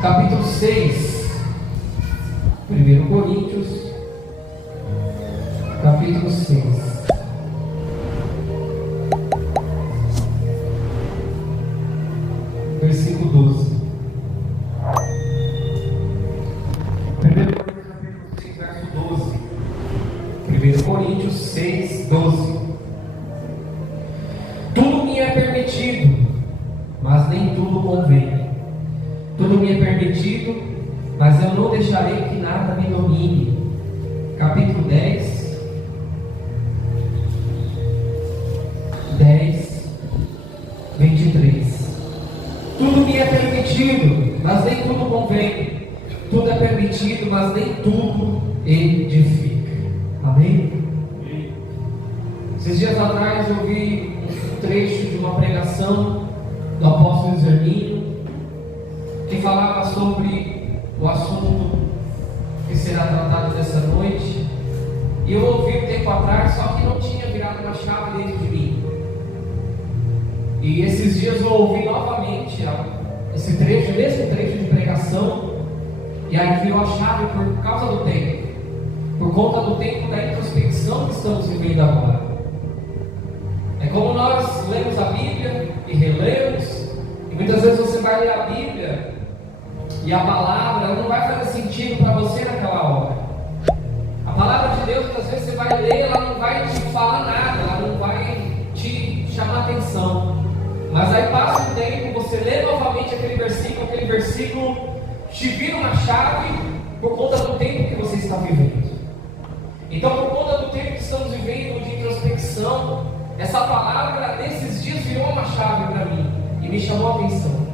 capítulo 6, 1 Coríntios, capítulo 6. Versículo 12. 1 Coríntios, capítulo 6, verso 12. 1 Coríntios 6, 12. Tudo me é permitido, mas nem tudo convém. Tudo me é permitido, mas eu não deixarei que nada me domine. Capítulo 10, 23. Tudo me é permitido, mas nem tudo convém. Tudo é permitido, mas nem tudo edifica. Amém? Esses dias atrás eu vi um trecho de uma pregação do apóstolo Zerninho, que falava sobre o assunto que será tratado nessa noite. E eu ouvi um tempo atrás, só que não tinha virado uma chave dentro de mim. E esses dias eu ouvi novamente esse trecho, mesmo trecho de pregação, e aí virou a chave por causa do tempo, por conta do tempo da introspecção que estamos vivendo agora. É como nós lemos a Bíblia e relemos, e muitas vezes você vai ler a Bíblia e a palavra ela não vai fazer sentido para você naquela hora. A palavra de Deus, muitas vezes você vai ler, ela não vai te falar nada, ela não vai te chamar atenção. Mas aí passa um tempo, você lê novamente aquele versículo te vira uma chave por conta do tempo que você está vivendo. Então, por conta do tempo que estamos vivendo de introspecção, essa palavra nesses dias virou uma chave para mim e me chamou a atenção.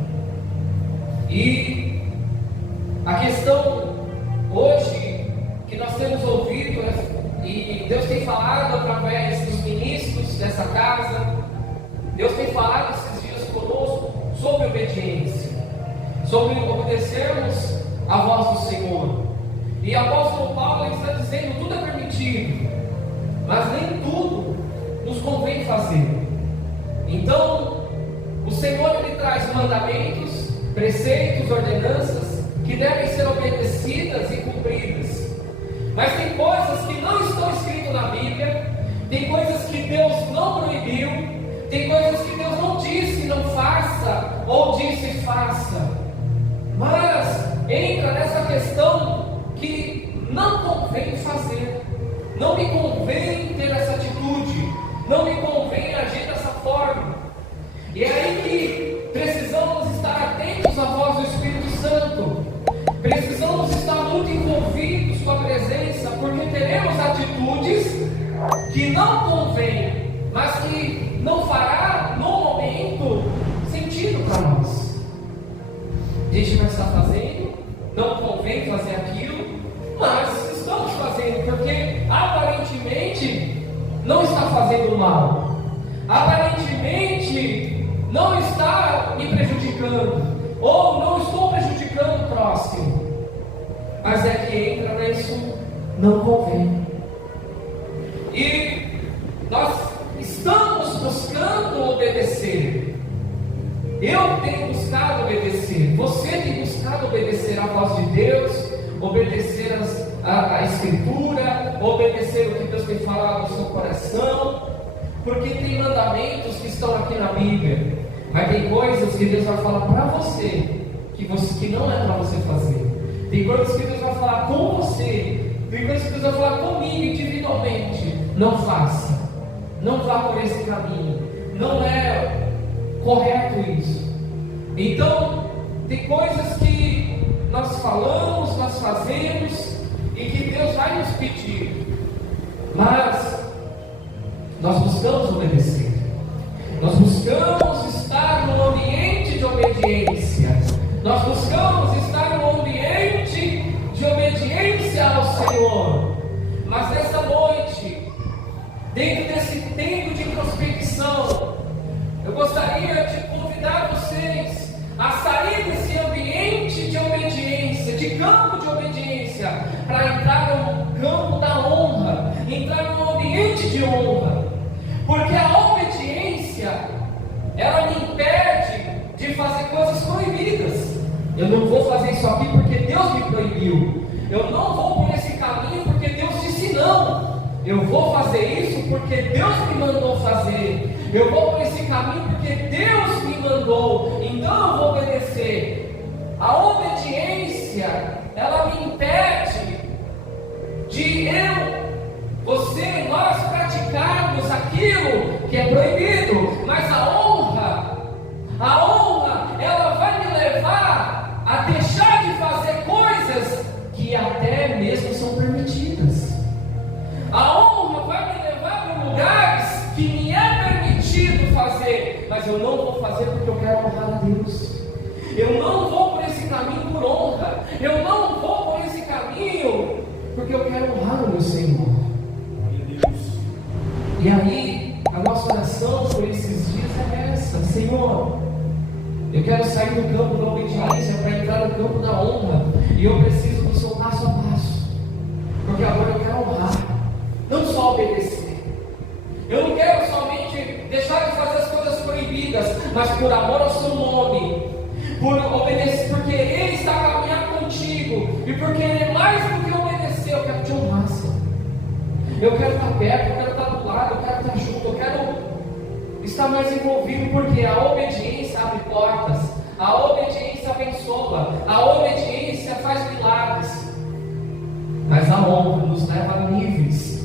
E a questão hoje que nós temos ouvido, e Deus tem falado através dos ministros dessa casa, Deus tem falado esses dias conosco sobre obediência, sobre obedecermos a voz do Senhor. E o apóstolo Paulo ele está dizendo: tudo é permitido, mas nem tudo nos convém fazer. Então, o Senhor ele traz mandamentos, preceitos, ordenanças que devem ser obedecidas e cumpridas. Mas tem coisas que não estão escritas na Bíblia, tem coisas que Deus não proibiu, tem coisas que Deus não disse não faça, ou disse faça. Mas entra nessa questão que não convém fazer, não me convém ter essa atitude, não me convém agir dessa forma. E é aí que precisamos estar atentos à voz do Espírito Santo, precisamos estar muito envolvidos com a presença, porque teremos atitudes que não convém, mas que não fará no momento sentido para nós. A gente vai estar fazendo, não convém fazer aquilo, mas estamos fazendo porque aparentemente não está fazendo mal, aparentemente não está me prejudicando, ou não estou prejudicando o próximo, mas é que entra nisso, não convém. E nós estamos buscando obedecer. Eu tenho buscado obedecer, você tem buscado obedecer a voz de Deus, obedecer a Escritura, obedecer o que Deus tem falado no seu coração, porque tem mandamentos que estão aqui na Bíblia, mas tem coisas que Deus vai falar para você, que não é para você fazer. Tem coisas que Deus vai falar com você, tem coisas que Deus vai falar comigo individualmente. Não faça, não vá por esse caminho, não é correto isso. Então, tem coisas que nós falamos, nós fazemos e que Deus vai nos pedir, mas nós buscamos obedecer, nós buscamos estar no ambiente de obediência, nós buscamos estar no ambiente de obediência ao Senhor. Mas nessa noite, dentro desse tempo de introspecção, eu gostaria de convidar vocês a sair desse ambiente de obediência, de campo de obediência, para entrar no campo da honra, entrar no ambiente de honra, porque a obediência ela me impede de fazer coisas proibidas. Eu não vou fazer isso aqui porque Deus me proibiu. Eu não vou por esse caminho porque Deus disse não. Eu vou fazer isso porque Deus me mandou fazer. Eu vou por esse caminho porque Deus me mandou. Então eu vou obedecer. A obediência, ela me impede de você, nós praticarmos aquilo que é proibido. Mas a honra, ela vai me levar a deixar de fazer coisas que até mesmo são permitidas. A honra vai me levar para lugares que me é permitido fazer, mas eu não vou fazer porque eu quero honrar a Deus. Eu não vou por esse caminho por honra. Eu não vou por esse caminho porque eu quero honrar o meu Senhor. E aí, a nossa oração por esses dias é essa: Senhor, eu quero sair do campo da obediência para entrar no campo da honra. E eu preciso do seu passo a passo, porque agora eu quero honrar, não só obedecer. Eu não quero somente deixar de fazer as coisas proibidas, mas por amor ao seu nome, por obedecer, porque Ele está a caminhar contigo, e porque Ele é mais do que obedecer. Eu quero te honrar, Senhor. Eu quero estar perto, eu quero estar do lado, eu quero estar junto, eu quero estar mais envolvido, porque a obediência abre portas, a obediência abençoa, a obediência faz milagres. Mas a honra nos leva a níveis.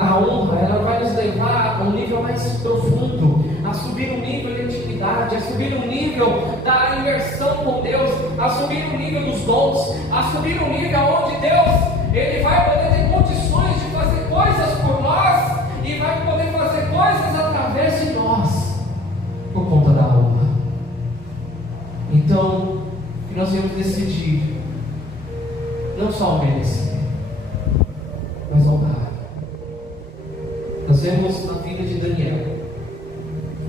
A honra, ela vai nos levar a um nível mais profundo, a subir um nível de intimidade, a subir um nível da imersão com Deus, a subir um nível dos dons, a subir um nível onde Deus, Ele vai poder ter condições de fazer coisas por nós e vai poder fazer coisas através de nós, por conta da honra. Então, que nós devemos decidir não só obedecer, mas honrar. Nós vemos na vida de Daniel.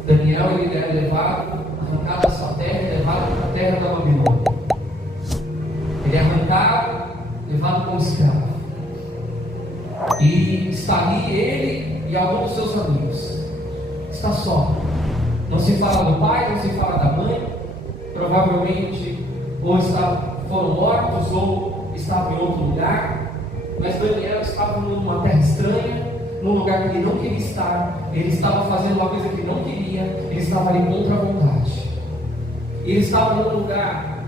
Daniel, ele era levado, arrancado da sua terra e levado para a terra da Babilônia. Ele é arrancado, levado como escravo. E está ali ele e alguns dos seus amigos. Está só. Não se fala do pai, não se fala da mãe. Provavelmente ou foram mortos ou estavam em outro lugar. Mas Daniel estava numa terra estranha, num lugar que ele não queria estar. Ele estava fazendo uma coisa que ele não queria. Ele estava ali contra a vontade. Ele estava num lugar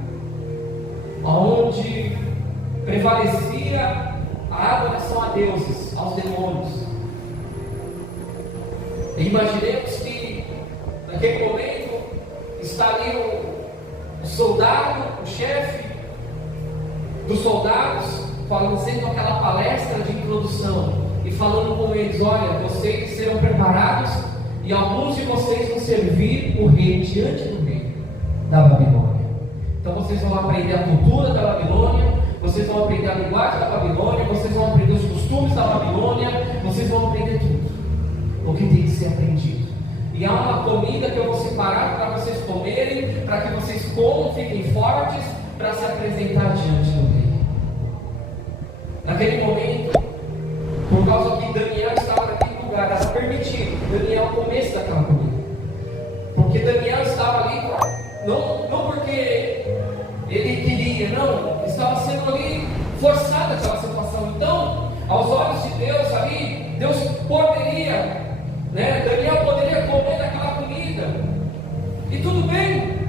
onde prevalecia a adoração a deuses, aos demônios. E imaginemos que naquele momento está ali o soldado, o chefe dos soldados, fazendo aquela palestra de introdução e falando com eles: olha, vocês serão preparados e alguns de vocês vão servir o rei diante do rei da Babilônia. Então vocês vão aprender a cultura da Babilônia, vocês vão aprender a linguagem da Babilônia, vocês vão aprender os costumes da Babilônia, vocês vão aprender tudo o que tem que ser aprendido. E há uma comida que eu vou separar para vocês comerem, para que vocês comam, fiquem fortes, para se apresentar diante do rei. Naquele momento, por causa que Daniel estava naquele lugar, era permitido Daniel comesse daquela comida, porque Daniel estava ali, não porque ele queria, não, estava sendo ali forçada aquela situação. Então, aos olhos de Deus ali, Deus poderia, Daniel poderia comer daquela comida, e tudo bem,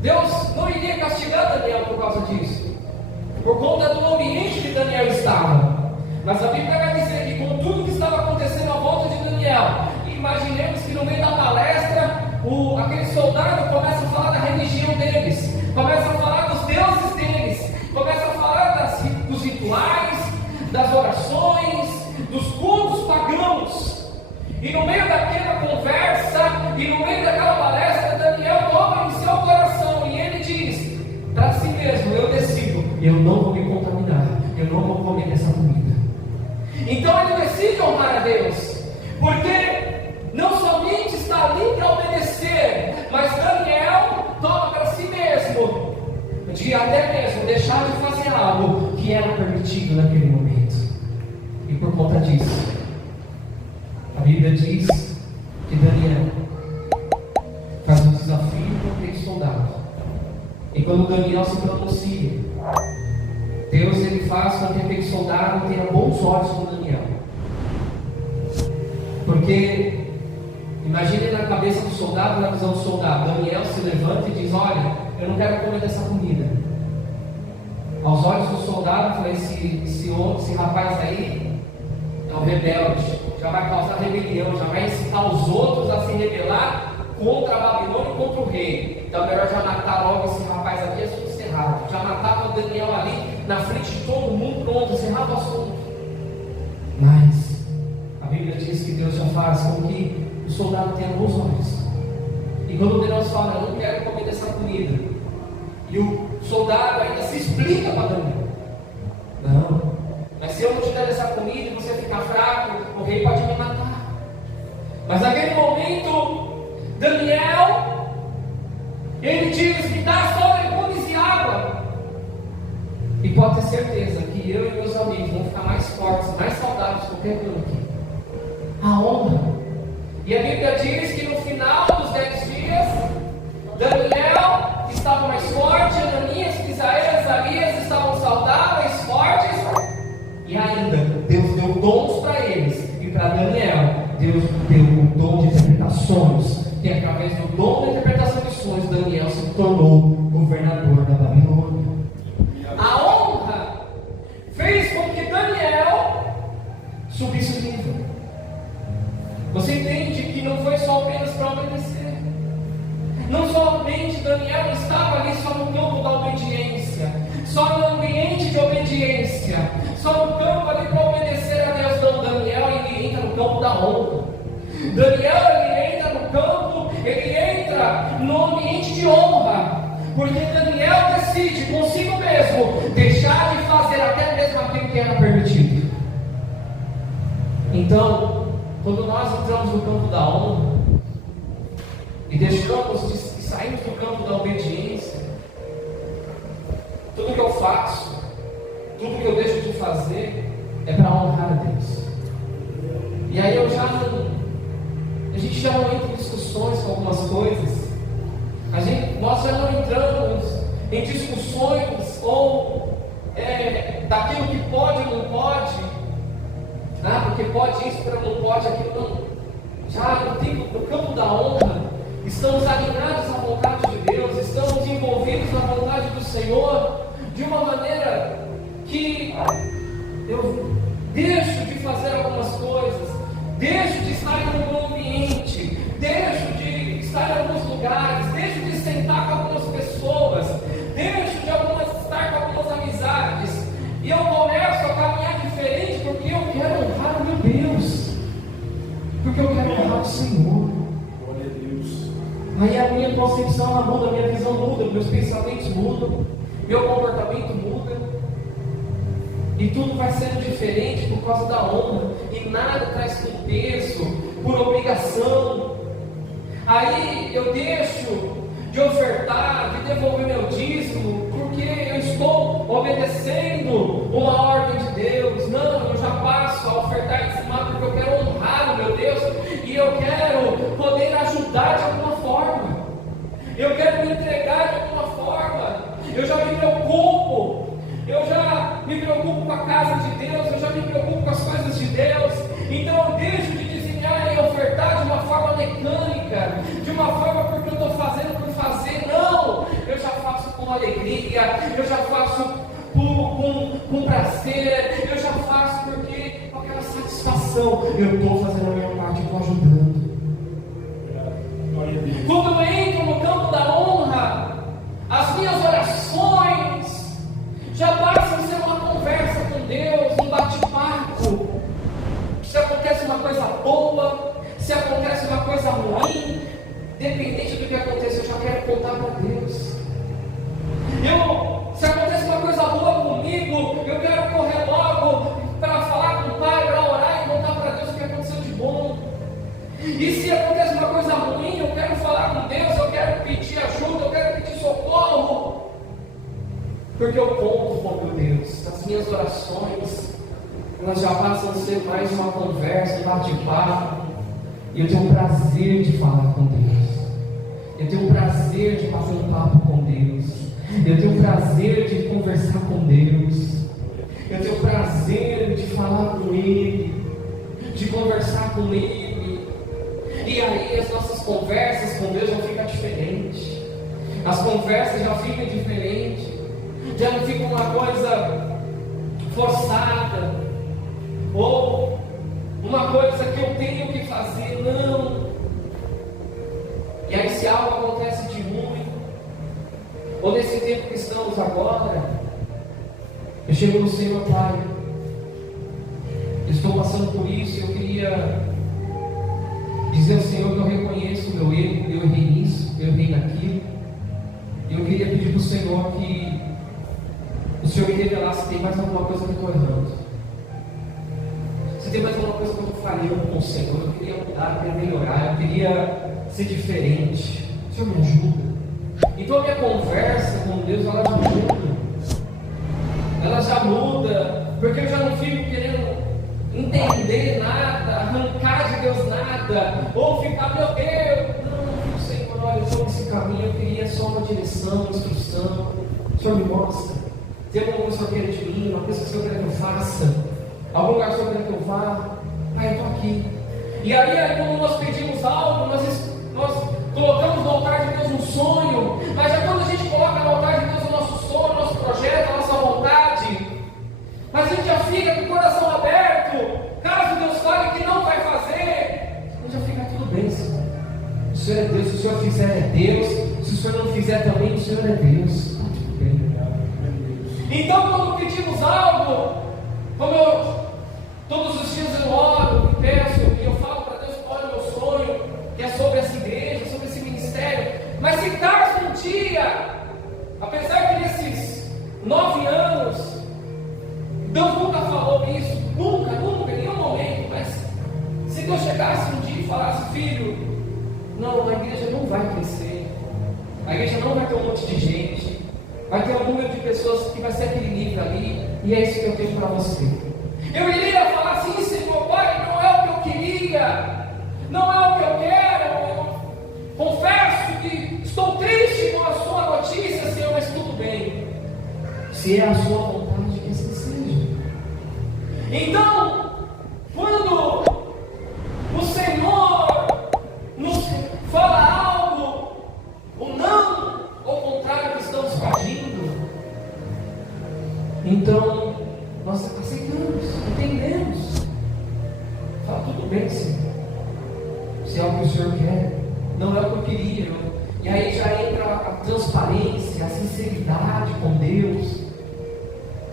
Deus não iria castigar Daniel por causa disso, por conta do ambiente que Daniel estava. Mas a Bíblia vai dizer que com tudo que estava acontecendo à volta de Daniel, imaginemos que no meio da palestra, aquele soldado começa a falar da religião deles, começa a falar dos deuses deles, começa a falar dos rituais, das orações, dos cultos pagãos. E no meio daquela conversa, e no meio daquela palestra, Daniel toma em seu coração e ele diz para si mesmo: eu decido, eu não vou me contaminar, eu não vou comer dessa comida. Então ele decide honrar a Deus, porque não somente está ali para obedecer, mas Daniel toma para si mesmo de até mesmo deixar de fazer algo que era permitido naquele momento. E por conta disso, a Bíblia diz que Daniel faz um desafio com aquele soldado. E quando Daniel se pronuncia, Deus ele faz com que aquele soldado tenha bons olhos com Daniel. Porque imagine na cabeça do soldado, na visão do soldado, Daniel se levanta e diz: olha, eu não quero comer dessa comida. Aos olhos do soldado, falei: esse rapaz aí é um rebelde, já vai causar rebelião, já vai incitar os outros a se rebelar contra a Babilônia e contra o rei. Então é melhor já matar logo esse rapaz aqui, assunto encerrado. Já matava o Daniel ali na frente de todo mundo, pronto, encerrava o assunto. Mas a Bíblia diz que Deus já faz com que o soldado tenha bons olhos. E quando Deus fala: eu não quero comer dessa comida, e o soldado ainda se explica para Daniel: não, mas se eu não te der essa comida e você ficar fraco, o rei pode me matar. Mas naquele momento, Daniel, ele diz: me dá só legumes e água. E pode ter certeza que eu e meus amigos vão ficar mais fortes, mais saudáveis que qualquer um aqui. A honra. E a Bíblia diz que no final dos 10 dias, Daniel estava mais forte, Ananias, Misael, Azarias estavam saudáveis, fortes. E ainda, Deus deu dons para eles. E para Daniel, Deus deu o dom de interpretações. E através do dom da interpretação de sonhos, Daniel se tornou governador da Babilônia. A honra fez com que Daniel subisse o nível. Você entende que não foi só apenas para obedecer. Não somente Daniel estava ali só no campo da obediência, só no ambiente de obediência, só no campo ali para obedecer a Deus. Não, Daniel ele entra no campo da honra. Daniel ele entra no campo, ele entra no ambiente de honra, porque Daniel decide consigo mesmo deixar de fazer até mesmo aquilo que era permitido. Então, quando nós entramos no campo da honra e deixamos e saímos do campo da obediência, tudo que eu faço, tudo que eu deixo de fazer é para honrar a Deus. E aí a gente já não entra em discussões com algumas coisas. Nós já não entramos em discussões ou daquilo que pode ou não pode, porque pode isso, porque não pode aquilo não. Já no campo da honra, estamos alinhados à vontade de Deus, estamos envolvidos na vontade do Senhor, de uma maneira que eu deixo de fazer algumas coisas, deixo de estar em algum ambiente, deixo de estar em alguns lugares, deixo de sentar com algumas pessoas, deixo de estar com algumas amizades, e eu começo a caminhar diferente, porque eu quero honrar o meu Deus, porque eu quero honrar o Senhor. Glória a Deus. Aí a minha concepção ela muda, a minha visão muda, meus pensamentos mudam, meu comportamento muda, e tudo vai sendo diferente por causa da honra, e nada traz com peso, por obrigação. Aí eu deixo de ofertar, de devolver meu dízimo, porque eu estou obedecendo uma ordem de Deus. Não, eu já passo a ofertar e dizimar porque eu quero honrar o meu Deus, e eu quero poder ajudar de alguma forma, eu quero me entregar de alguma forma. Eu já me preocupo com a casa de Deus, eu já me preocupo com as coisas de Deus. Então eu deixo de dizimar e ofertar de uma forma mecânica, de uma forma porque eu estou fazendo por fazer. Não, eu já faço com alegria, eu já faço com prazer, eu já faço porque com aquela satisfação. Eu estou fazendo a minha parte, estou ajudando. Quando eu entro no campo da honra, as minhas orações já passam a ser uma conversa com Deus, um bate-papo. Se acontece uma coisa boa, se acontece uma coisa ruim, dependente do que aconteça, eu já quero contar para Deus. Se acontece uma coisa boa comigo, eu quero correr logo para falar com o Pai, para orar e contar para Deus o que aconteceu de bom. E se acontece uma coisa ruim, eu quero falar com Deus, eu quero pedir ajuda, eu quero pedir socorro, porque eu conto com meu Deus. As minhas orações, elas já passam a ser mais uma conversa, um bate-papo, e eu tenho prazer de falar com Deus, eu tenho prazer de fazer um papo com Deus, Eu tenho prazer de conversar com Deus. Eu tenho prazer de falar com Ele, de conversar com Ele. E aí as nossas conversas com Deus vão ficar diferentes. As conversas já ficam diferentes. Já não fica uma coisa forçada, ou uma coisa que eu tenho que fazer, não. E aí se algo acontece de ruim, ou nesse tempo que estamos agora, eu chego no Senhor, Pai, estou passando por isso, e eu queria dizer ao Senhor que eu reconheço o meu erro, eu errei nisso, eu errei naquilo, e eu queria pedir para o Senhor que o Senhor me revelasse se tem mais alguma coisa que eu estou errando, se tem mais alguma coisa que eu estou falhando com o Senhor. Eu queria mudar, eu queria melhorar, eu queria ser diferente. O Senhor me ajuda. Então a minha conversa com Deus, ela já muda, porque eu já não fico querendo entender nada, arrancar de Deus nada, ou ficar, meu Deus, não, Senhor, olha, eu estou nesse caminho, eu queria só uma direção, uma instrução. O Senhor me mostra. Tem alguma coisa que o Senhor quer de mim, uma coisa que o Senhor quer que eu faça, algum lugar que o Senhor quer que eu vá. Pai, eu estou aqui. E aí quando nós pedimos algo, nós colocamos no altar de Deus um sonho, mas já quando a gente coloca no altar de Deus o nosso sonho, o nosso projeto, a nossa vontade, mas a gente já fica com o coração aberto, caso Deus fale que não vai fazer, a gente já fica tudo bem, Senhor. O Senhor é Deus, se o Senhor fizer é Deus, se o Senhor não fizer também, o Senhor é Deus. Tudo bem. Então quando pedimos algo, como todos os dias eu oro e peço, e eu falo para Deus qual é o meu sonho, que é sobre essa igreja, sobre esse ministério, mas se caso um dia, apesar que nesses 9 anos, Deus nunca falou isso, nunca, em nenhum momento, mas se Deus chegasse um dia e falasse, filho, não, a igreja não vai crescer, a igreja não vai ter um monte de gente, vai ter um número de pessoas que vai ser aquele nível ali, e é isso que eu tenho para você. Eu iria falar assim, Senhor, Pai, não é o que eu queria, não é o que eu quero, eu confesso que estou triste com a sua notícia, Senhor, mas tudo bem, se é a sua vontade, que assim seja. Então, quando o Senhor nos fala algo, ou não, ou ao contrário que estamos agindo, então nós aceitamos, entendemos, fala, tudo bem, Senhor, se é o que o Senhor quer, não é o que eu queria, e aí já entra a transparência, a sinceridade com Deus,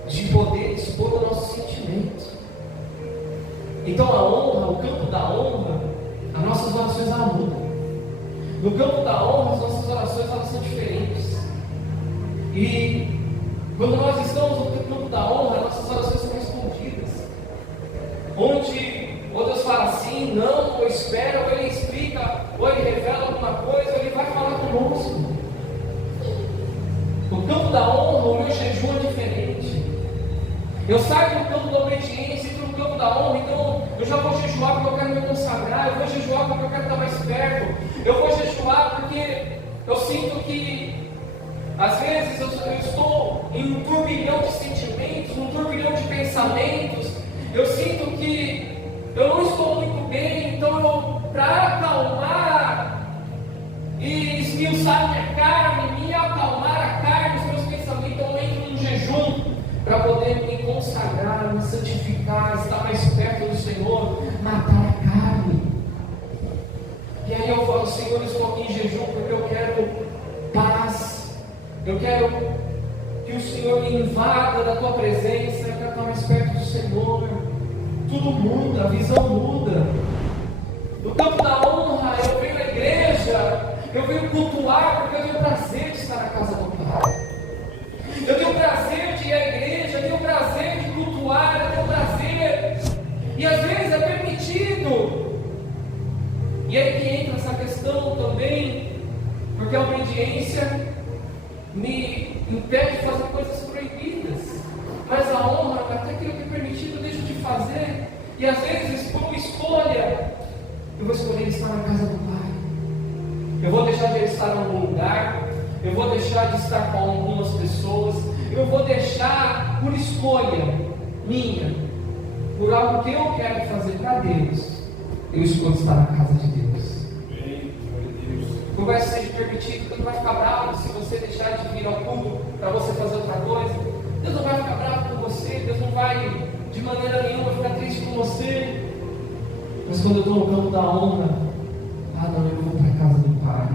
de poder expor o nosso sentimento. Então a honra, o campo da honra, as nossas orações elas mudam. No campo da honra, as nossas orações elas são diferentes. E quando nós estamos no campo da honra, nossas orações são respondidas. Onde ou Deus fala assim, não, ou espera, ou Ele explica, ou Ele revela alguma coisa, ou Ele vai falar conosco. No campo da honra, o meu jejum é diferente. Eu saio do campo da obediência e entro no campo da honra, então eu já vou jejuar porque eu quero me consagrar, eu vou jejuar porque eu quero estar mais perto, eu vou jejuar porque eu sinto que às vezes eu estou em um turbilhão de sentimentos, um turbilhão de pensamentos, eu sinto que eu não estou muito bem, então para acalmar e esmiuçar minha carne, me acalmar a carne, os meus pensamentos, eu entro num jejum para poder me consagrar, me santificar, estar mais perto do Senhor, matar a carne. E aí eu falo, Senhor, eu estou aqui em jejum porque eu quero paz, eu quero que o Senhor me invada da Tua presença, eu quero estar mais perto do Senhor. Tudo muda, a visão muda. No campo da honra, eu venho à igreja, eu venho cultuar porque eu tenho prazer de estar na casa do Pai. Eu tenho prazer de ir à igreja, eu tenho prazer de cultuar, eu tenho prazer. E às vezes é permitido. E aí que entra essa questão também, porque a obediência me impede de fazer coisas proibidas. Mas a honra, até aquilo que é permitido, eu deixo de fazer. E às vezes, por uma escolha, eu vou escolher estar na casa do Pai. Eu vou deixar de estar em algum lugar. eu vou deixar de estar com algumas pessoas, eu vou deixar por escolha minha, por algo que eu quero fazer para Deus, eu escolho estar na casa de Deus. Não vai ser permitido, Deus não vai ficar bravo se você deixar de vir ao culto para você fazer outra coisa. Deus não vai ficar bravo com você, Deus não vai de maneira nenhuma ficar triste com você. Mas quando eu estou no campo da honra, não, eu vou para a casa do Pai,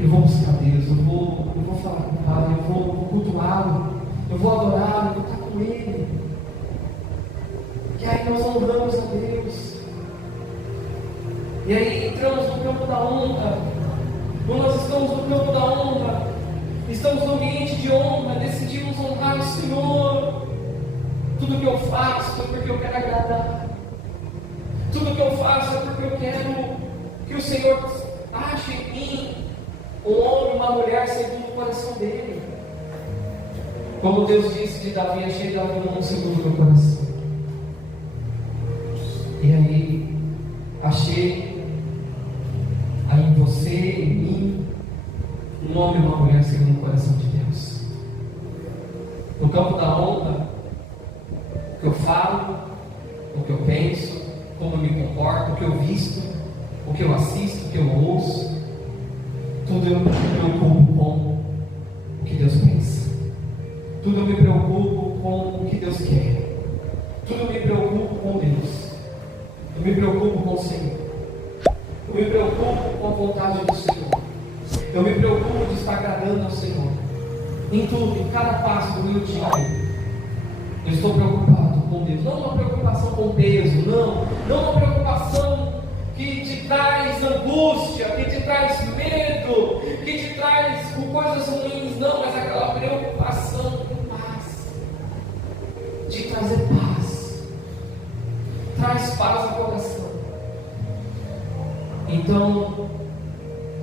eu vou buscar Deus, eu vou falar com o Pai, eu vou cultuá-lo, eu vou adorá-lo, eu vou estar com Ele. E aí nós honramos a Deus. E aí entramos no campo da honra. Quando nós estamos no campo da honra, estamos no ambiente de honra, decidimos honrar o Senhor. Tudo que eu faço é porque eu quero agradar. Tudo que eu faço é porque eu quero que o Senhor ache em mim um homem e uma mulher segundo o coração dele. Como Deus disse de Davi, achei Davi um homem segundo o meu coração. E aí, achei aí em você, em mim, um homem e uma mulher segundo o coração de Deus. No campo da honra, o que eu falo, o que eu penso, como eu me comporto, o que eu visto, o que eu assisto, o que eu ouço, tudo eu me preocupo com o que Deus pensa, tudo eu me preocupo com o que Deus quer, tudo eu me preocupo com Deus, eu me preocupo com o Senhor, eu me preocupo com a vontade do Senhor, eu me preocupo de estar agradando ao Senhor, em tudo, em cada passo do meu dia. Eu estou preocupado com Deus, não uma preocupação com peso, não uma preocupação que te traz angústia, que te traz medo, que te traz coisas ruins, não, mas aquela preocupação com paz, de trazer paz, traz paz ao coração. Então,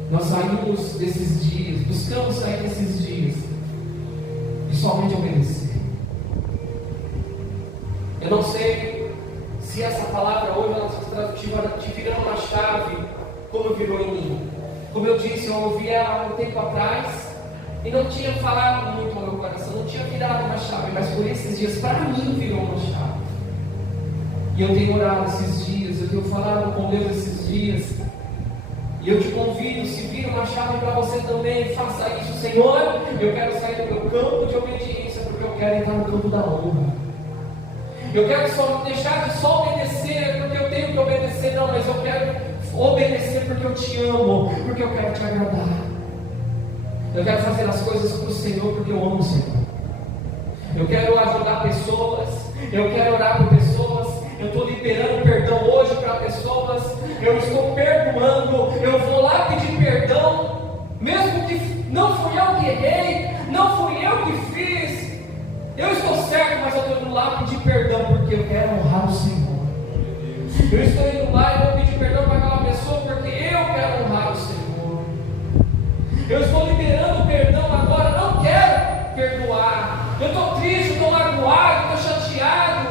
nós saímos desses dias, buscamos sair desses dias, e somente obedecer. Eu não sei se essa palavra hoje ela te virou uma chave, como virou em mim. Como eu disse, eu ouvi ela há um tempo atrás e não tinha falado muito ao meu coração, não tinha virado uma chave, mas por esses dias, para mim, virou uma chave. E eu tenho orado esses dias, eu tenho falado com Deus esses dias. E eu te convido, se vira uma chave para você também, faça isso. Senhor, eu quero sair do meu campo de obediência, porque eu quero entrar no campo da honra. Eu quero só deixar de só obedecer porque eu tenho que obedecer, não, mas eu quero obedecer porque eu te amo, porque eu quero te agradar. Eu quero fazer as coisas para o Senhor porque eu amo o Senhor. Eu quero ajudar pessoas, eu quero orar por pessoas, eu estou liberando perdão hoje para pessoas, eu estou perdoando, eu vou lá pedir perdão, mesmo que não fui eu que errei, não fui eu que fiz. Eu estou certo, mas eu estou indo lá pedir perdão porque eu quero honrar o Senhor. Eu estou indo lá e vou pedir perdão para aquela pessoa porque eu quero honrar o Senhor. Eu estou liberando perdão agora, não quero perdoar. Eu estou triste, estou magoado, estou chateado.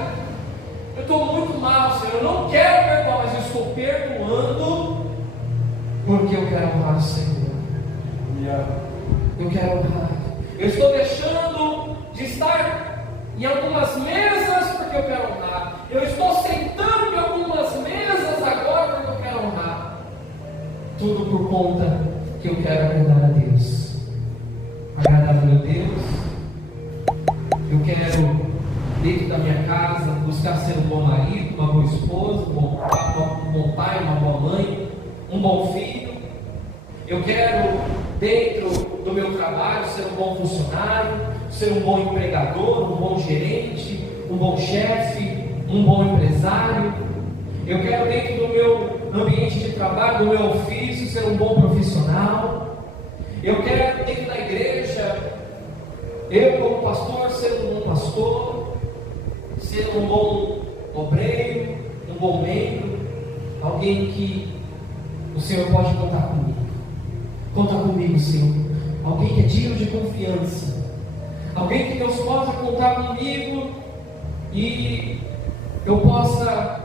Eu estou muito mal, Senhor. Eu não quero perdoar, mas eu estou perdoando porque eu quero honrar o Senhor. Eu quero honrar. Eu estou deixando de estar em algumas mesas porque eu quero honrar. Eu estou sentando em algumas mesas agora porque eu quero honrar. Tudo por conta que eu quero agradar a Deus. Agradar a meu Deus. Eu quero, dentro da minha casa, buscar ser um bom marido, uma boa esposa, um bom pai, uma boa mãe, um bom filho. Eu quero, dentro do meu trabalho, ser um bom funcionário, ser um bom empregador, um bom gerente, um bom chefe, um bom empresário. Eu quero, dentro do meu ambiente de trabalho, do meu ofício, ser um bom profissional. Eu quero, dentro da igreja, eu como pastor, ser um bom pastor, ser um bom obreiro, um bom membro, alguém que o Senhor pode contar comigo. Conta comigo, Senhor. Alguém que é digno de confiança. Alguém que Deus possa contar comigo e eu possa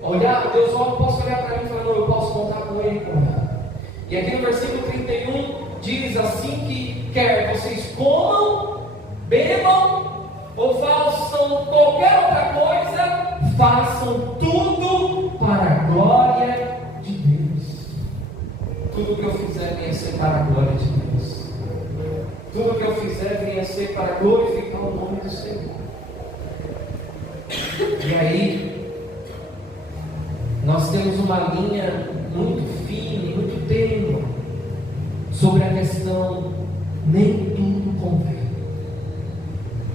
olhar, Deus possa olhar para mim e falar, não, eu posso contar com Ele. E aqui no versículo 31 diz diz assim que quer vocês comam, bebam ou façam qualquer outra coisa, façam tudo para a glória de Deus. Tudo que eu fizer venha ser para a glória de Deus. Tudo que eu fizer venha ser para glorificar o nome do Senhor. E aí, nós temos uma linha muito fina, muito tênue sobre a questão: nem tudo convém.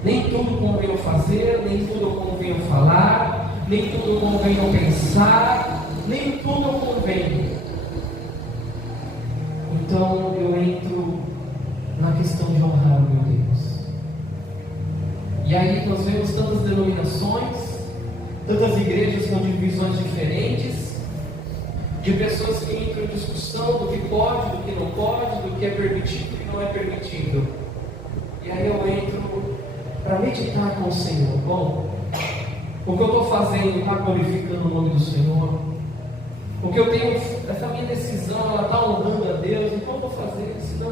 Nem tudo convém eu fazer, nem tudo convém eu falar, nem tudo convém eu pensar, nem tudo convém. Então eu entro na questão de honrar o meu Deus. E aí nós vemos tantas denominações, tantas igrejas com divisões diferentes, de pessoas que entram em discussão do que pode, do que não pode, do que é permitido e do que não é permitido. E aí eu entro para meditar com o Senhor. Bom, o que eu estou fazendo está glorificando o nome do Senhor? O que eu tenho, essa minha decisão, ela está honrando a Deus? Então eu vou fazer, senão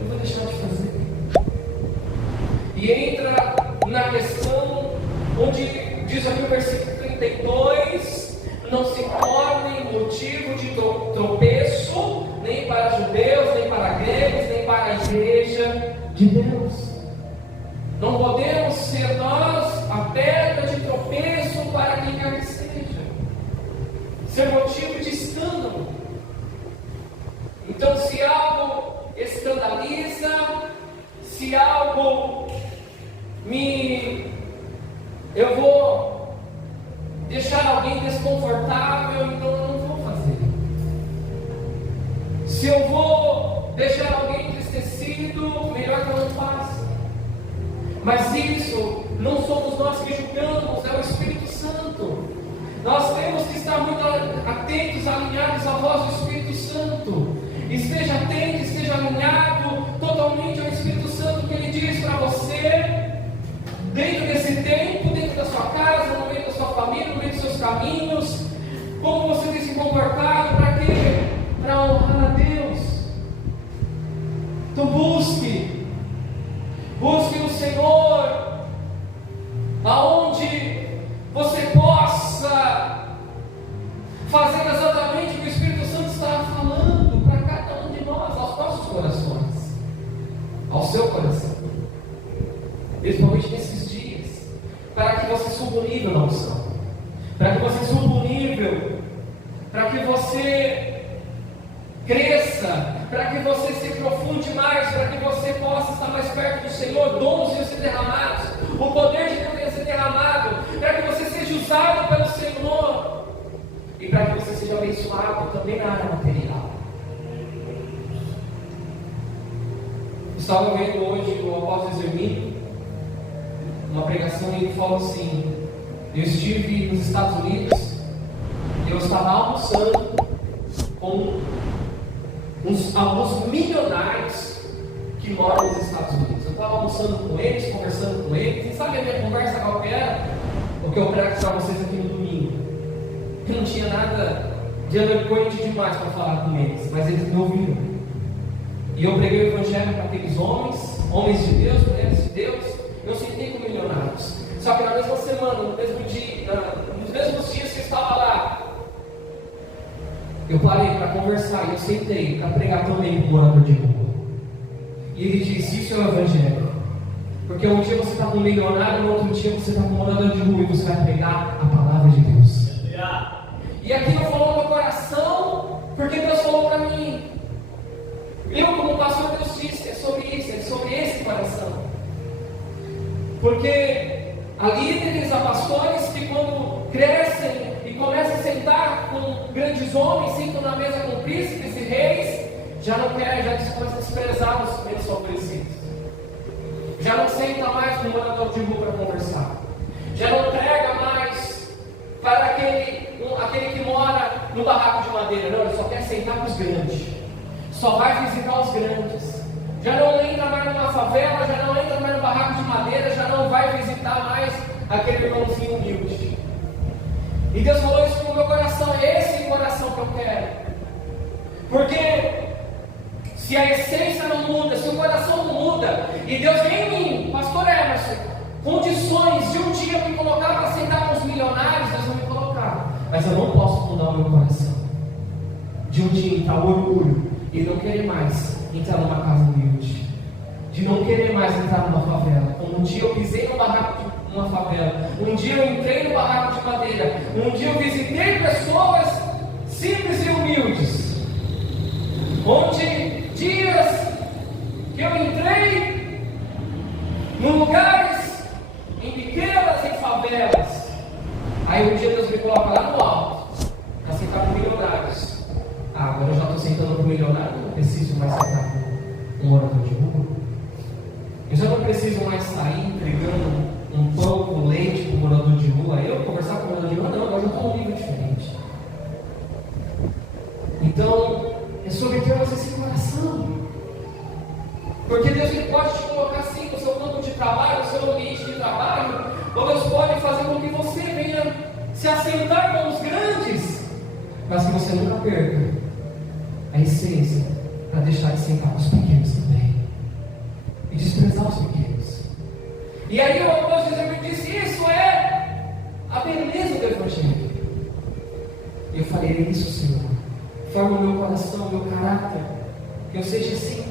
eu vou deixar de fazer. E entra na questão onde diz aqui o versículo 32: não se tornem motivo de tropeço, nem para judeus, nem para gregos, nem para a igreja de Deus. Não podemos ser nós a pedra de tropeço para quem quer que seja, ser motivo de escândalo. Então, se algo escandaliza, se algo eu vou deixar alguém desconfortável, então eu não vou fazer. Se eu vou deixar alguém entristecido, melhor que eu não faça. Mas isso não somos nós que julgamos, é o Espírito Santo. Nós temos que estar muito atentos, alinhados à voz do Espírito Santo. Esteja atento, esteja alinhado totalmente ao Espírito Santo, que Ele diz para você, dentro desse tempo, dentro da sua casa, no meio da sua família, no meio dos seus caminhos, como você tem se comportado, para quê? Para honrar a Deus. Então busque no Senhor, aonde você possa fazer exatamente o que o Espírito Santo está falando para cada um de nós, aos nossos corações, ao seu coração, principalmente nesses dias, para que você suba o nível na unção, para que você suba o nível, para que você cresça, para que você se profunde mais, para que você possa estar mais perto do Senhor, dons iam ser derramados, o poder de Deus ia ser derramado, para que você seja usado pelo Senhor, e para que você seja abençoado também na área material. Estava vendo hoje o apóstolo Zermino, uma pregação, e ele falou assim: eu estive nos Estados Unidos, eu estava almoçando com alguns milionários que moram nos Estados Unidos. Eu estava almoçando com eles, conversando com eles, e sabe a minha conversa qual que era? O que eu prego para vocês aqui no domingo. Eu não tinha nada de eloquente demais para falar com eles, mas eles me ouviram. E eu preguei o evangelho para aqueles homens de Deus, mulheres de Deus. Eu sentei com milionários. Só que na mesma semana, no mesmo dia, nos mesmos dias que eu estava lá, eu parei para conversar e eu sentei para pregar também com um morador de rua. E ele disse: isso é o evangelho. Porque um dia você está com um milionário, no outro dia você está com um morador de rua e você vai pregar a palavra de Deus. E aquilo falou no meu coração, porque Deus falou para mim. Eu, como pastor, Deus disse: é sobre isso, é sobre esse coração. Porque há líderes, há pastores que quando crescem e começam a sentar com grandes homens, sentam na mesa com príncipes e reis, já não quer, já começa a desprezar os menos favorecidos. Já não senta mais com o morador de rua para conversar. Já não prega mais para aquele que mora no barraco de madeira. Não, ele só quer sentar com os grandes. Só vai visitar os grandes. Já não entra mais numa favela, já não entra mais no barraco de madeira, já não vai visitar mais aquele irmãozinho humilde. E Deus falou isso no meu coração: é esse coração que eu quero. Porque se a essência não muda, se o coração não muda, e Deus vem em mim, pastor Emerson, condições de um dia me colocar para sentar com os milionários, Deus vai me colocar, mas eu não posso mudar o meu coração. De um dia entrar o orgulho e não querer mais entrar numa casa humilde, de não querer mais entrar numa favela. Como um dia eu pisei no barraco de uma favela, um dia eu entrei no barraco de madeira, um dia eu visitei pessoas simples e humildes, onde dias que eu entrei em lugares, em pequenas, em favelas, aí um dia Deus me coloca lá no alto para sentar com milionários. Agora eu já estou sentando com um milionário, não preciso mais sentar com um morador de rua. Eu já não preciso mais sair entregando um pão com leite para o morador de rua. Eu conversar com o morador de rua, não, agora eu estou num nível diferente. Então, é sobre termos esse coração. Porque Deus ele pode te colocar assim no seu campo de trabalho, no seu ambiente de trabalho, ou Deus pode fazer com que você venha se assentar com os grandes, mas que você nunca perca a essência para deixar de sentar com os pequenos também e desprezar os pequenos. E aí o apóstolo Jesus me disse: isso é a beleza do Evangelho. E eu falei: é isso, Senhor, forma o meu coração, o meu caráter, que eu seja assim.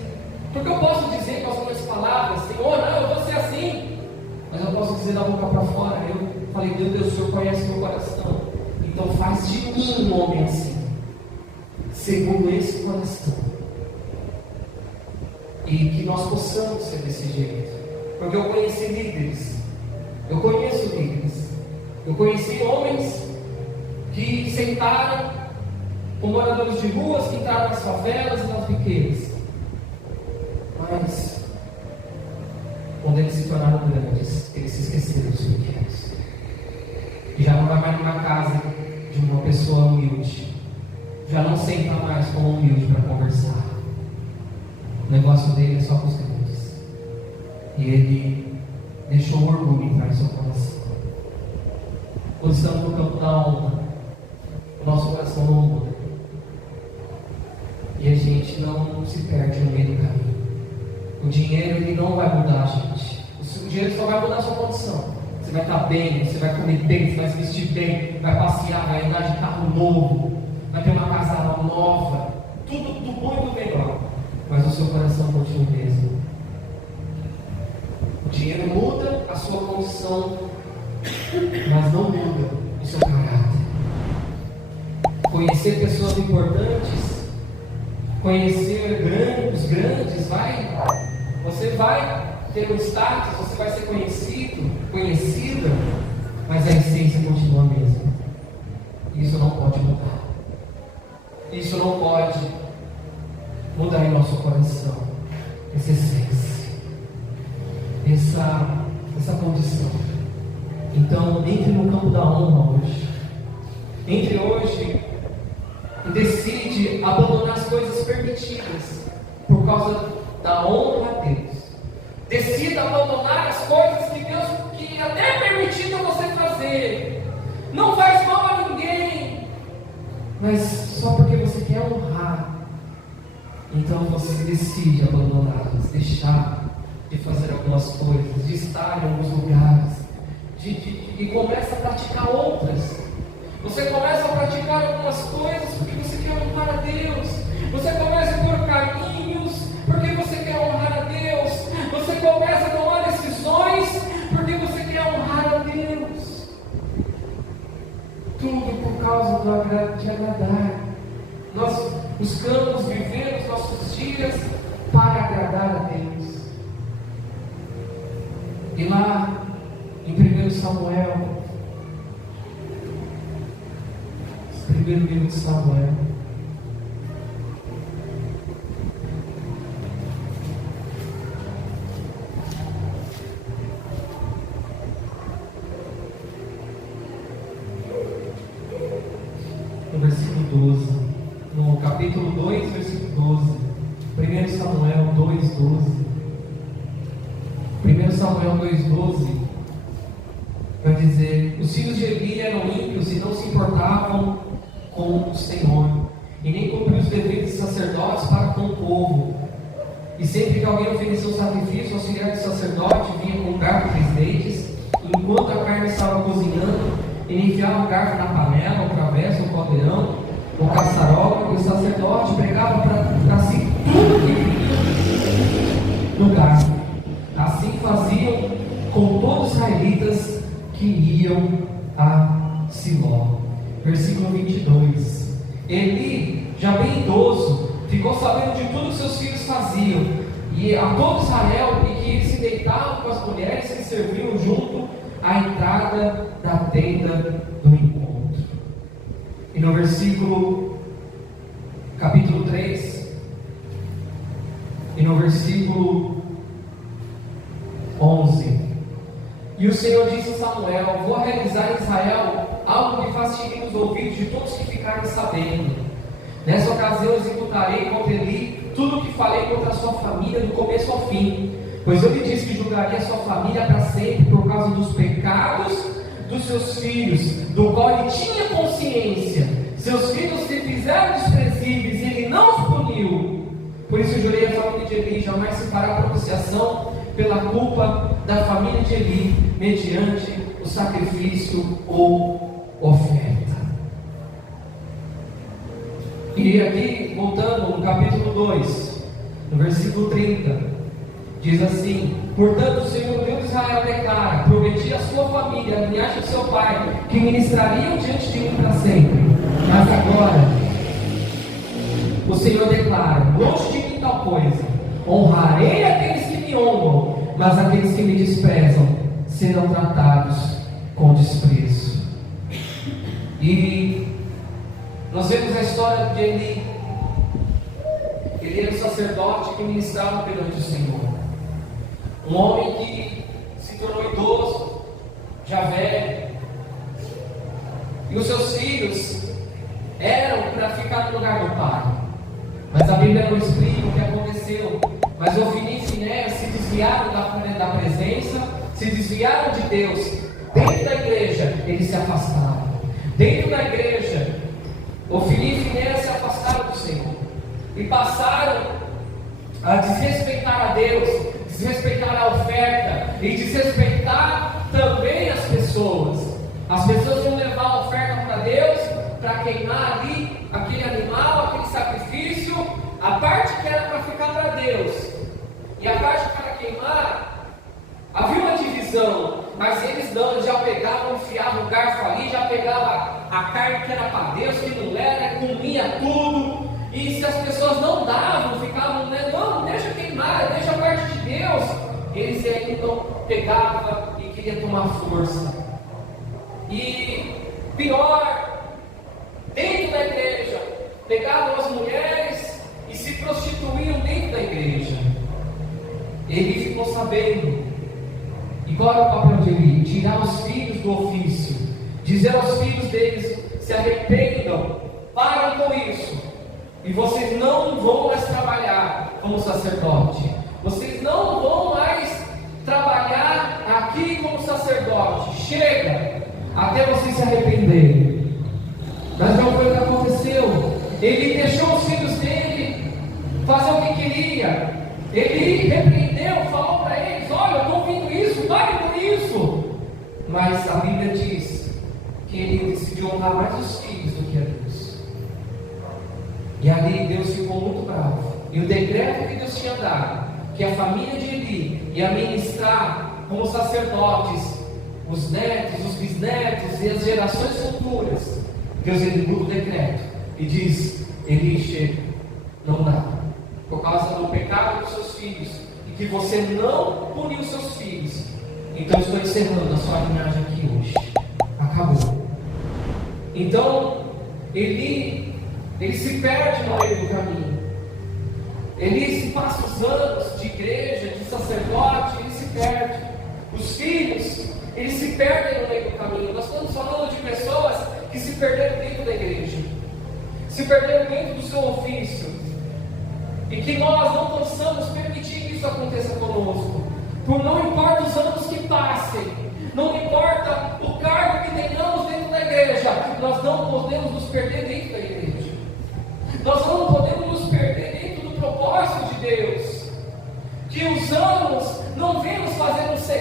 Porque eu posso dizer com as minhas palavras: Senhor, não, eu vou ser assim, mas eu posso dizer da boca para fora. Eu falei: meu Deus, o Senhor conhece meu coração, então faz de mim um homem assim, segundo esse coração, e que nós possamos ser desse jeito. Porque eu conheci líderes, eu conheço líderes, eu conheci homens que sentaram com moradores de ruas, que entraram nas favelas e nas pequenas, mas quando eles se tornaram grandes, eles se esqueceram dos pequenos, e já não vai mais numa casa de uma pessoa humilde, já não senta mais com um humilde para conversar. O negócio dele é só com os grandes. E ele deixou o orgulho entrar em seu coração. Quando estamos no campo da honra, o nosso coração não muda. E a gente não se perde no meio do caminho. O dinheiro ele não vai mudar a gente. O dinheiro só vai mudar a sua condição. Você vai estar bem, você vai comer bem, você vai se vestir bem, vai passear, vai andar de carro novo, vai ter uma casa nova, tudo do bom e do melhor, mas o seu coração continua o mesmo. O dinheiro muda a sua condição, mas não muda o seu caráter. Conhecer pessoas importantes, conhecer os grandes, você vai ter um status, você vai ser conhecido, conhecida, mas a essência continua a mesma. Isso não pode mudar. Isso não pode mudar em nosso coração essa essência, essa condição. Então, entre no campo da honra hoje. Entre hoje e decide abandonar as coisas permitidas por causa da honra a Deus. Decida abandonar as coisas que Deus que até permitido você fazer. Não faz mal a ninguém, mas só porque você quer honrar, então você decide abandoná-las, deixar de fazer algumas coisas, de estar em alguns lugares, e começa a praticar outras. Você começa a praticar algumas coisas porque você quer honrar a Deus. Você começa por caminhos porque você quer honrar a Deus. Você começa a tomar decisões porque você quer honrar a Deus. Tudo por causa de agradar. Nós buscamos viver os nossos dias para agradar a Deus. E lá em 1 Samuel, primeiro livro de Samuel, no versículo 12, no capítulo 2, versículo 12, 1 Samuel 2:12, 1 Samuel 2:12, vai dizer: os filhos de Eli eram ímpios e não se importavam com o Senhor, e nem cumpriu os deveres de sacerdotes para com o povo, E sempre que alguém oferecia um sacrifício, o auxiliar do sacerdote vinha com um garfo e 3 dentes. Enquanto a carne estava cozinhando, ele enfiava o garfo na panela, o travessa, o caldeirão, o caçarola, e o sacerdote pegava para si tudo que vinha no garfo. Assim faziam com todos os israelitas que iam a Siló. Versículo 22. Eli, já bem idoso, ficou sabendo de tudo que seus filhos faziam, e a todo Israel, e que eles se deitavam com as mulheres que serviam junto à entrada da tenda do encontro. E no versículo, capítulo 3, e no versículo 11: E o Senhor disse a Samuel: vou realizar em Israel algo que fastigue os ouvidos de todos que ficarem sabendo. Nessa ocasião executarei contra ele tudo o que falei contra a sua família do começo ao fim, pois eu lhe disse que julgaria a sua família para sempre por causa dos pecados dos seus filhos, do qual ele tinha consciência. Seus filhos se fizeram desprezíveis e ele não os puniu. Por isso jurei a família de Eli: jamais se fará propiciação pela culpa da família de Eli, mediante o sacrifício ou oferta. E aqui, voltando no capítulo 2, no versículo 30, diz assim: portanto o Senhor Deus de Israel declara: prometi à sua família, à linhagem de seu pai, que ministrariam diante de mim para sempre. Mas agora o Senhor declara: longe de mim tal coisa. Honrarei aqueles que me honram, mas aqueles que me desprezam serão tratados com desprezo. E nós vemos a história de Eli. Ele era um sacerdote que ministrava perante o Senhor, um homem que se tornou idoso, já velho, e os seus filhos eram para ficar no lugar do pai. Mas a Bíblia não explica o que aconteceu. Mas Ofni e Finéias se desviaram da presença, se desviaram de Deus. Dentro da igreja eles se afastaram. Dentro da igreja, Ofni e Finéias se afastaram do Senhor e passaram a desrespeitar a Deus, desrespeitar a oferta e desrespeitar também as pessoas. As pessoas vão levar a oferta para Deus, para queimar ali aquele animal, aquele sacrifício, a parte que era para ficar para Deus e a parte para queimar. Havia uma divisão, mas eles não, já pegavam, enfiavam o garfo ali, já pegava a carne que era para Deus, que não era, comia tudo. E se as pessoas não davam, ficavam, né, não, deixa queimar, deixa a parte de Deus, eles então pegavam e queriam tomar força. E pior, dentro da igreja, pegavam as mulheres e se prostituíam dentro da igreja. Ele ficou sabendo. E qual era o papel de Eli? Tirar os filhos do ofício, dizer aos filhos deles: se arrependam, parem com isso, e vocês não vão mais trabalhar como sacerdote, vocês não vão mais trabalhar aqui como sacerdote, chega, até vocês se arrependerem. Mas não foi o que aconteceu. Ele deixou os filhos dele fazer o que queria. Ele repreendeu, falou para eles: olha, eu estou ouvindo isso, pare com isso. Mas a Bíblia diz que ele decidiu honrar mais os filhos do que a Deus. E ali Deus ficou muito bravo. E o decreto que Deus tinha dado, que a família de Eli ia ministrar como sacerdotes, os netos, os bisnetos e as gerações futuras, Deus ele muda o decreto e diz: Eli, chega, não dá, por causa do pecado dos seus filhos, e que você não puniu seus filhos, então estou encerrando a sua linhagem aqui hoje, acabou. Então ele se perde no meio do caminho. Ele se passa os anos de igreja, de sacerdote, ele se perde. Os filhos, eles se perdem no meio do caminho. Nós estamos falando de pessoas que se perderam dentro da igreja, se perderam dentro do seu ofício, e que nós não possamos permitir que isso aconteça conosco. Por não importa os anos que passem, não importa o cargo que tenhamos dentro da igreja, nós não podemos nos perder dentro da igreja. Nós não podemos nos perder dentro do propósito de Deus.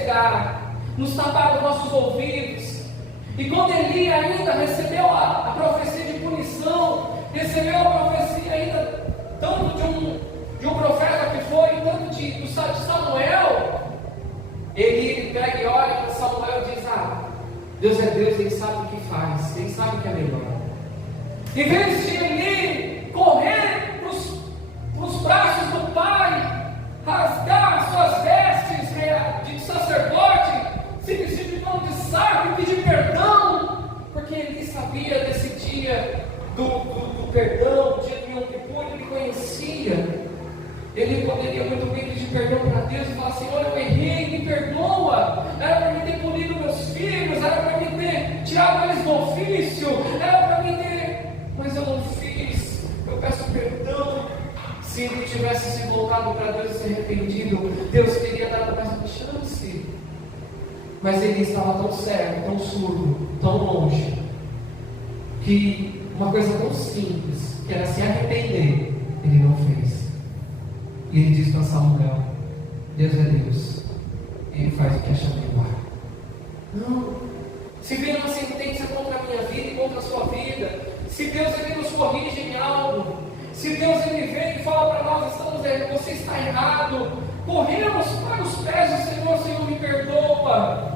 cegar, nos tapar os nossos ouvidos. E quando Eli ainda recebeu a profecia de punição, recebeu a profecia ainda tanto de um profeta que foi, tanto de Samuel, ele pega e olha para Samuel e diz: Deus é Deus, Ele sabe o que faz, Ele sabe o que é melhor. Em vez de Eli correr para os braços do pai, rasgar suas vestes de sacerdote, se vestir de pano de saco e pedir perdão, porque ele sabia desse dia do perdão, do dia do Yom Kippur, ele conhecia. Ele poderia muito bem pedir perdão para Deus e falar: Senhor, eu errei, me perdoa. Era para mim ter punido meus filhos, era para mim ter tirado eles do ofício, era para mim ter, mas eu não fiz. Eu peço perdão. Se ele tivesse se voltado para Deus e se arrependido, Deus teria dado mais uma chance. Mas ele estava tão cego, tão surdo, tão longe, que uma coisa tão simples, que era se arrepender, ele não fez. E ele diz para Samuel: Deus é Deus, Ele faz o que achar melhor. Não. Se vem uma sentença contra a minha vida e contra a sua vida, se Deus ele nos corrige em algo, se Deus ele vem e fala para nós: você está errado, corremos para os pés do Senhor: Senhor, me perdoa,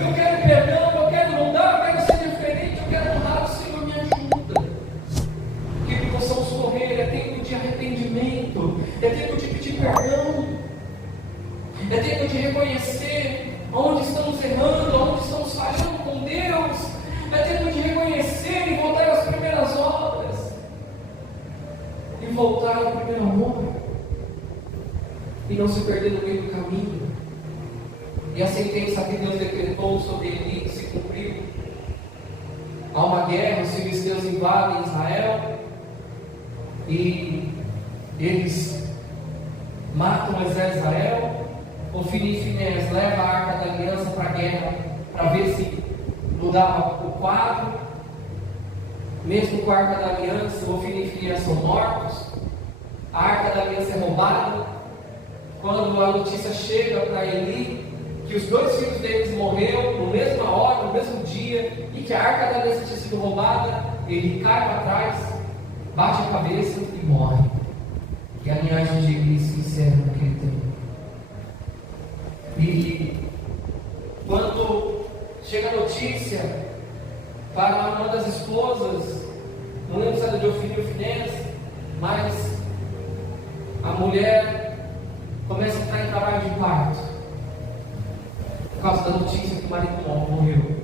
eu quero perdão, eu quero mudar, eu quero ser diferente, eu quero honrar o Senhor, me ajuda. Que possamos correr, é tempo de arrependimento, é tempo de pedir perdão, é tempo de reconhecer onde estamos errando, onde estamos falhando com Deus, é tempo de reconhecer e voltar às primeiras obras, e voltar ao primeiro amor, e não se perder no meio do caminho. E a sentença que Deus decretou sobre Eli se cumpriu. Há uma guerra, os filisteus invadem Israel e eles matam o exército de Israel. Ofni e Finéias leva a Arca da Aliança para a guerra, para ver se mudava o quadro. Mesmo com a Arca da Aliança, Ofni e Finéias são mortos. A Arca da Aliança é roubada. Quando a notícia chega para Eli que os dois filhos deles morreram na mesma hora, no mesmo dia, e que a Arca da Aliança tinha sido roubada, ele cai para trás, bate a cabeça e morre. E a linhagem de Eli se encerra naquele tempo. E quando chega a notícia para uma das esposas, não lembro se era de Ofni ou Finéias, mas a mulher começa a entrar em trabalho de parto, por causa da notícia que o marido morreu.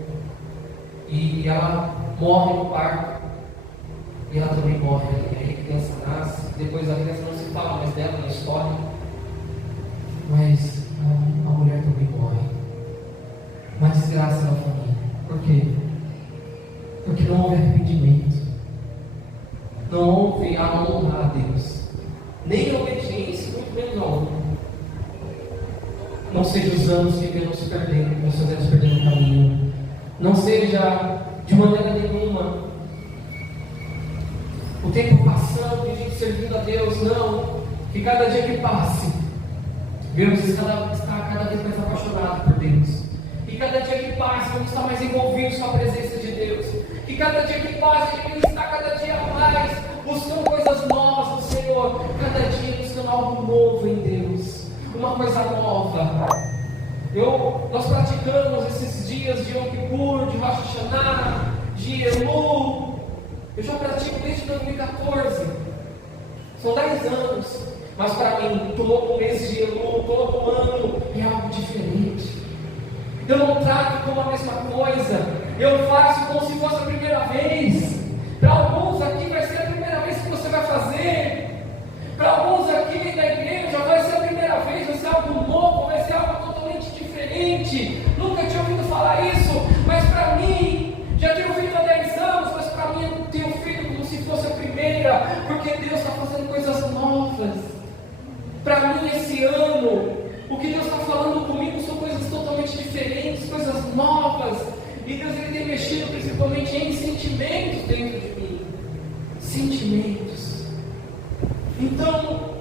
E ela morre no parto, e ela também morre. Aí a criança nasce, depois a criança não se fala mais dela na história, mas a mulher também morre. Uma desgraça na família. Por quê? Porque não houve arrependimento, não houve a honra a Deus, nem a obediência, muito menos a honra. Não seja os anos que vemos perdendo, nós fazemos perder o caminho. Não seja de maneira nenhuma o tempo passando e a gente servindo a Deus. Não, que cada dia que passe, vamos estar cada vez mais apaixonados por Deus. Que cada dia que passe, vamos estar mais envolvidos com a presença de Deus. Que cada dia que passe, a gente está cada dia mais buscando coisas novas do Senhor. Cada dia buscando algo novo em Deus, uma coisa nova. Nós praticamos esses dias de Yom Kippur, de Rosh Hashanah, de Elul. Eu já pratico desde 2014. São 10 anos. Mas para mim, todo mês de Elul, todo ano, é algo diferente. Eu não trato como a mesma coisa. Eu faço como se fosse a primeira vez. Para alguns aqui vai ser a primeira vez que você vai fazer. Para alguns aqui da igreja vai ser a primeira vez, vai ser algo novo, vai ser algo totalmente diferente. Nunca tinha ouvido falar isso, mas para mim, já tinha feito há 10 anos, mas para mim eu tenho feito como se fosse a primeira, porque Deus está fazendo coisas novas. Para mim esse ano, o que Deus está falando comigo são coisas totalmente diferentes, coisas novas. E Deus ele tem mexido principalmente em sentimentos dentro de mim. Sentimentos. Então,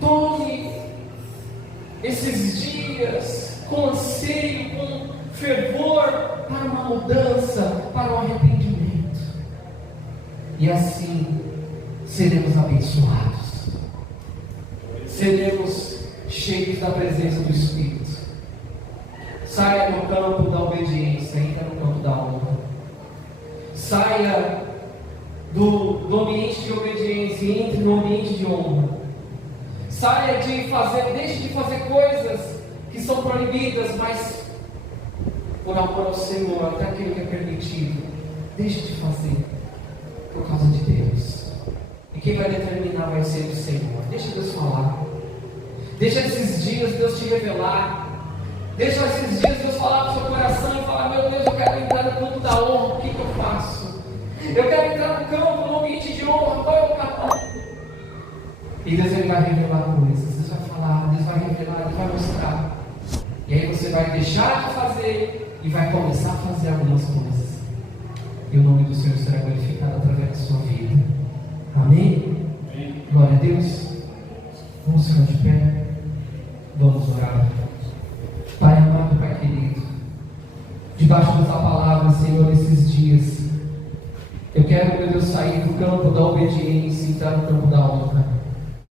todos esses dias com anseio, com fervor para uma mudança, para um arrependimento. E assim seremos abençoados, seremos cheios da presença do Espírito. Saia do campo da obediência, entra no campo da honra. Saia do ambiente de obediência e entre no ambiente de honra. Saia deixe de fazer coisas que são proibidas, mas por amor ao Senhor, até aquilo que é permitido, deixe de fazer por causa de Deus. E quem vai determinar vai ser o Senhor. Deixa Deus falar. Deixa esses dias Deus te revelar. Deixa esses dias Deus falar no seu coração e falar: meu Deus, eu quero entrar no campo da honra, o que eu faço? Eu quero entrar no campo, no ambiente de honra, qual é o caminho? E Deus vai revelar coisas, Deus vai falar, Deus vai revelar, Deus vai mostrar. E aí você vai deixar de fazer e vai começar a fazer algumas coisas. E o nome do Senhor será glorificado através da sua vida. Amém? Amém. Glória a Deus. Vamos ficar de pé. Vamos orar. Pai amado, Pai querido, debaixo da tua palavra, Senhor, esses dias, eu quero, meu Deus, sair do campo da obediência e entrar no campo da honra.